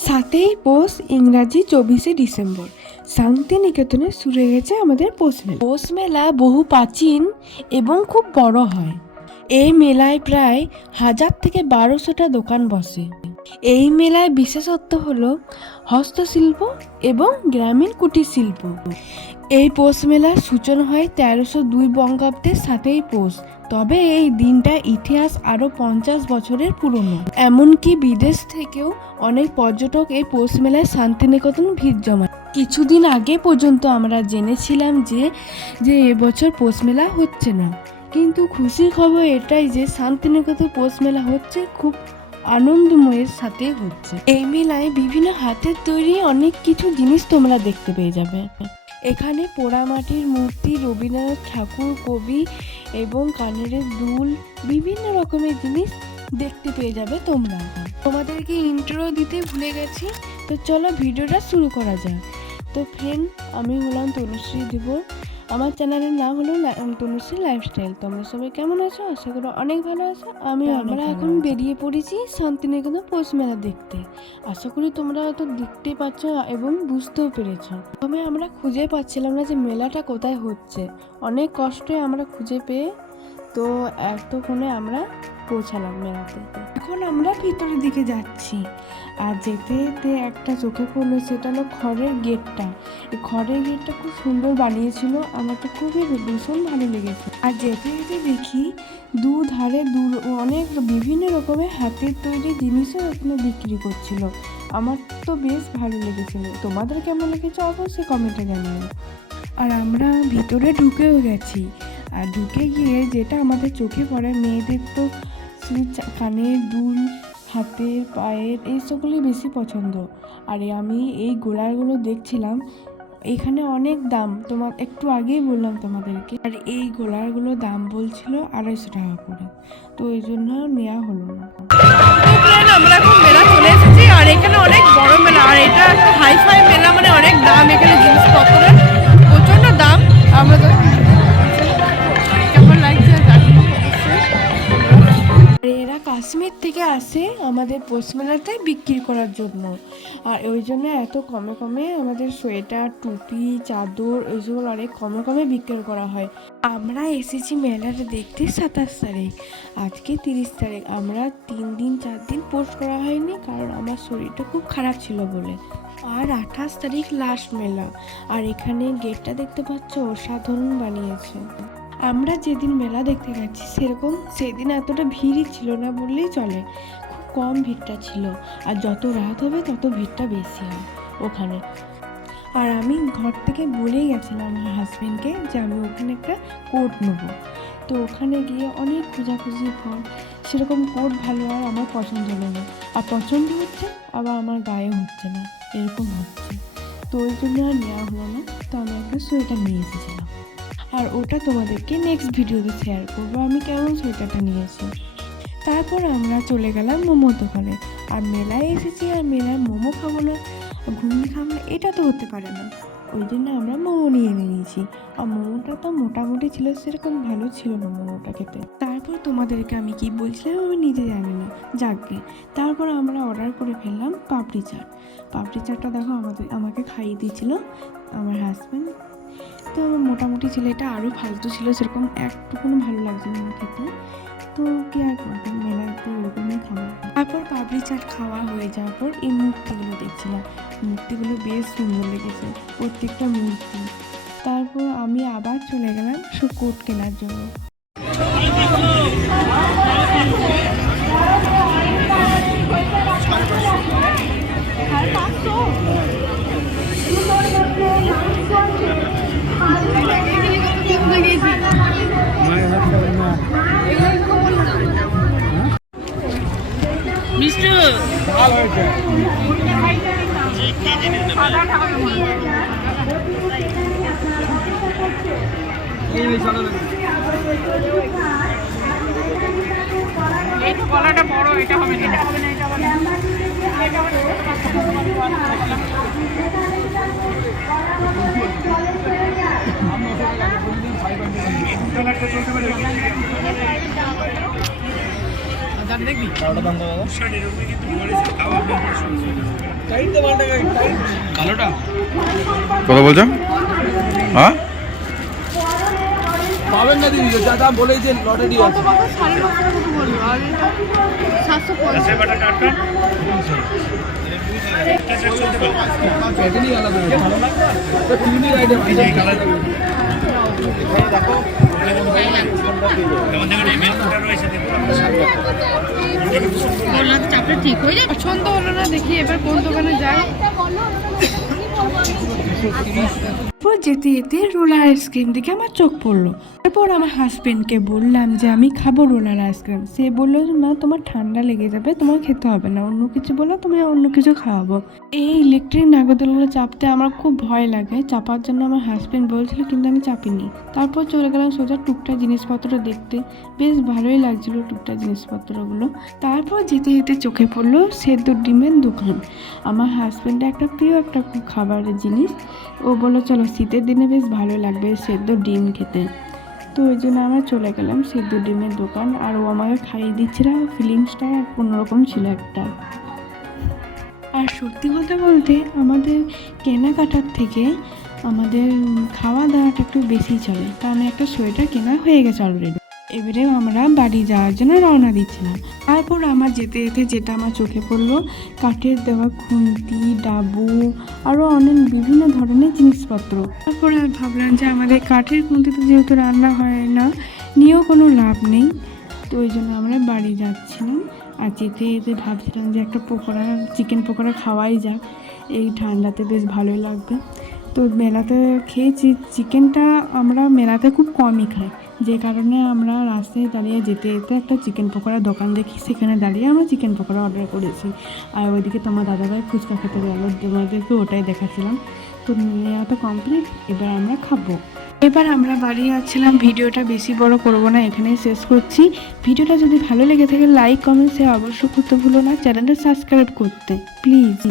7ই পৌষ ইংরাজি 24শে ডিসেম্বর শান্তিনিকেতনে শুরু হয়ে গেছে আমাদের পৌষ মেলা। পৌষ মেলা বহু প্রাচীন এবং খুব বড় হয়। এই মেলায় প্রায় 1000 থেকে 1200টা দোকান বসে। এই মেলায় বিশেষত্ব হলো হস্তশিল্প এবং গ্রামীণ কুটির শিল্প। এই পৌষ মেলার সূচনা হয় 1302 বঙ্গাব্দের 7ই পৌষ। তবে এই দিনটা ইতিহাস আরও 50 বছরের পুরনো। এমনকি বিদেশ থেকেও অনেক পর্যটক এই পৌষ মেলায় শান্তিনিকেতন ভিড় জমায়। কিছুদিন আগে পর্যন্ত আমরা জেনেছিলাম যে এবছর পৌষ মেলা হচ্ছে না, কিন্তু খুশির খবর এটাই যে শান্তিনিকেতন পৌষ মেলা হচ্ছে, খুব আনন্দময়ের সাথে হচ্ছে। এই মেলায় বিভিন্ন হাতের তৈরি অনেক কিছু জিনিস তোমরা দেখতে পেয়ে যাবে। এখানে পোড়ামাটির মূর্তি, রবীন্দ্রনাথ ঠাকুর, কবি এবং কানের দুল, বিভিন্ন রকমের জিনিস দেখতে পেয়ে যাবে তোমরা। তোমাদেরকে ইন্ট্রো দিতে ভুলে গেছি, তো চলো ভিডিওটা শুরু করা যাক। তো ফ্রেন্ড, আমি হলাম তনুশ্রী ধীবর। আমার চ্যানেলের নাম হলো তনুশ্রী লাইফস্টাইল। তোমরা সবাই কেমন আছো? আশা করি অনেক ভালো আছো। আমরা এখন বেরিয়ে পড়েছি শান্তিনিকেতন পৌষ মেলা দেখতে। আশা করি তোমরা হয়তো দেখতে পাচ্ছ এবং বুঝতেও পেরেছো। প্রথমে আমরা খুঁজে পাচ্ছিলাম না যে মেলাটা কোথায় হচ্ছে। অনেক কষ্টে আমরা খুঁজে পেয়ে তো এতক্ষণে আমরা পৌঁছালাম মেলাতে। এখন আমরা ভিতরের দিকে যাচ্ছি, আর যেতে যেতে একটা চোখে পড়লো, সেটা হলো খড়ের গেটটা। এই খড়ের গেটটা খুব সুন্দর বানিয়েছিল, আমার তো খুবই ভীষণ ভালো লেগেছে। আর যেতে যেতে দেখি দুধারে অনেক বিভিন্ন রকমের হাতের তৈরি জিনিসও এখানে বিক্রি করছিল। আমার তো বেশ ভালো লেগেছিল। তোমাদের কেমন লেগেছে অবশ্যই কমেন্টে জানিও। আর আমরা ভিতরে ঢুকেও গেছি। আর ঢুকে গিয়ে যেটা আমাদের চোখে পড়ে, মেয়েদের তো কানের দুল, হাতের, পায়ের এইসবগুলোই বেশি পছন্দ। আর আমি এই গোলারগুলো দেখছিলাম, এখানে অনেক দাম। তোমার একটু আগেই বললাম তোমাদেরকে। আর এই গোলারগুলোর দাম বলছিল 250 টাকা করে, তো এই জন্য নেওয়া হলো না। আমরা এখন মেলা চলে এসেছি, আর এখানে অনেক বড় মেলা, আর এটা একটা হাইফাই মেলা, মানে অনেক দাম এখানে জিনিসপত্রের, প্রচন্ড দাম। আমরা তো কেমন লাগছে এরা কাশ্মীর থেকে আসে আমাদের পৌষ মেলাটায় বিক্রি করার জন্য, আর ওই জন্য এত কমে কমে আমাদের সোয়েটার, টুপি, চাদর এইসব অনেক কমে কমে বিক্রি করা হয়। আমরা এসেছি মেলাটা দেখতে 27 তারিখ, আজকে 30 তারিখ। আমরা 3 দিন 4 দিন পোস্ট করা হয়নি, কারণ আমার শরীরটা খুব খারাপ ছিল বলে। আর 28 তারিখ লাস্ট মেলা। আর এখানে গেটটা দেখতে পাচ্ছ, অসাধারণ বানিয়েছে। আমরা যেদিন মেলা দেখতে গেছি সেদিন এতটা ভিড়ই ছিল না বললেই চলে, খুব কম ভিড়টা ছিল। আর যত রাত হবে তত ভিড়টা বেশি হয় ওখানে। আর আমি ঘর থেকে বলেই গেছিলাম আমার হাজব্যান্ডকে যে আমি ওখানে একটা কোট নেবো। তো ওখানে গিয়ে অনেক খোঁজাখুঁজির পর সেরকম কোট ভালো আর আমার পছন্দ হলো না। আর পছন্দ হচ্ছে আবার আমার গায়ে হচ্ছে না, এরকম হচ্ছে। তো ওই জন্য আর নেওয়া হলো না। তো আমি একটা সোয়েটার নিয়ে এসেছিলাম, আর ওটা তোমাদেরকে নেক্সট ভিডিওতে শেয়ার করবো আমি কেমন সোয়েটারটা নিয়েছি। তারপর আমরা চলে গেলাম মোমোর দোকানে। আর মেলায় এসেছি, আর মেলায় মোমো খাবো না, ঘুগনি খাবো না, এটা তো হতে পারে না। ওই জন্য আমরা মোমো নিয়ে নিয়েছি। আর মোমোটা তো মোটামুটি ছিল, সেরকম ভালো ছিল না মোমোটা খেতে। তারপর তোমাদেরকে আমি কি বলছিলাম আমি নিজে জানি না, যাকগে। তারপর আমরা অর্ডার করে ফেললাম পাপড়ি চাট। পাপড়ি চাটটা দেখো আমাকে খাইয়ে দিয়েছিল আমার হাজব্যান্ড। তো মোটামুটি ছিল, এটা আরও ফালতু ছিল, সেরকম একটুকুনো ভালো লাগছিল না খেতে। তো কি আর করবো, মেলায় তো ওরকমই খাওয়া। তারপর পাপড়ি চাট খাওয়া হয়ে যাওয়ার পর এই মূর্তিগুলো দেখছিলাম। মূর্তিগুলো বেশ সুন্দর লেগেছে, প্রত্যেকটা মূর্তি। তারপর আমি আবার চলে গেলাম কোট কেনার জন্য। মিষ্টি ভালো হয়েছে। এই কলাটা বড়, এটা হবে না, এটা হবে না, এটা হবে না, এটা হবে না। দেখবি কত বলছো? হ্যাঁ পাবেন না দিদি, যা দাম বলেছে লটারি আছে। বাবা 950 কত বললো, আর এটা 750। প্যাটার্নই আলাদা আছে, তো ইউনিক আইটেম আছে। পছন্দ হলো না, দেখি এবার কোন দোকানে যাই। তারপর যেতে যেতে রোলার আইসক্রিম দেখে আমার চোখ পড়লো। তারপর আমার হাজবেন্ডকে বললাম যে আমি খাবো রোলার আইসক্রিম। সে বললো না, তোমার ঠান্ডা লেগে যাবে, তোমার খেতে হবে না, অন্য কিছু বলো, তুমি অন্য কিছু খাওয়াবো। এই ইলেকট্রিক নাগরদোলগুলো চাপতে আমার খুব ভয় লাগে, চাপার জন্য আমার হাজবেন্ড বলছিল, কিন্তু আমি চাপিনি। তারপর চলে গেলাম সোজা টুকটাক জিনিসপত্র দেখতে। বেশ ভালোই লাগছিল টুকটাক জিনিসপত্রগুলো। তারপর যেতে যেতে চোখে পড়লো সেদ্ধ ডিমের দোকান। আমার হাজবেন্ডের একটা প্রিয় একটা খাবারের জিনিস। ও বললো চলো শীতের দিনে বেশ ভালো লাগবে সেদ্ধ ডিম খেতে। তো ওই জন্য আমরা চলে গেলাম সেদ্ধ ডিমের দোকান। আর ও আমাকে খাইয়ে দিচ্ছিল, ফিলিংসটা অন্যরকম ছিল একটা। আর সত্যি কথা বলতে আমাদের কেনাকাটার থেকে আমাদের খাওয়া দাওয়াটা একটু বেশি চলে, কারণ একটা সোয়েটার কেনা হয়ে গেছে অলরেডি। এবারে আমরা বাড়ি যাওয়ার জন্য রওনা দিচ্ছিলাম। তারপর আমার যেতে যেতে যেটা আমার চোখে পড়লো, কাঠের দেওয়া খুন্তি, ডাবু, আরও অনেক বিভিন্ন ধরনের জিনিসপত্র। তারপর আর ভাবলাম যে আমাদের কাঠের খুন্তিতে যেহেতু রান্না হয় না, নিয়েও কোনো লাভ নেই। তো ওই জন্য আমরা বাড়ি যাচ্ছিলাম। আর যেতে যেতে ভাবছিলাম যে একটা পকোড়া, চিকেন পকোড়া খাওয়াই যাক, এই ঠান্ডাতে বেশ ভালোই লাগবে। তো মেলাতে খেয়েছি চিকেনটা, আমরা মেলাতে খুব কমই খাই, যে কারণে আমরা রাস্তায় দাঁড়িয়ে যেতে যেতে একটা চিকেন পকোড়ার দোকান দেখি, সেখানে দাঁড়িয়ে আমরা চিকেন পকোড়া অর্ডার করেছি। আর ওইদিকে তোমার দাদাভাই ফুচকা খেতে গেলো, তোমাদেরকে ওটাই দেখাচ্ছিলাম। তো নেওয়াটা কমপ্লিট, এবার আমরা খাবো। এবার আমরা বাড়ি যাচ্ছিলাম। ভিডিওটা বেশি বড় করব না, এখানেই শেষ করছি। ভিডিওটা যদি ভালো লেগে থাকে লাইক কমেন্ট শেয়ার অবশ্যই করতে ভুলো না, চ্যানেলটা সাবস্ক্রাইব করতে প্লিজ।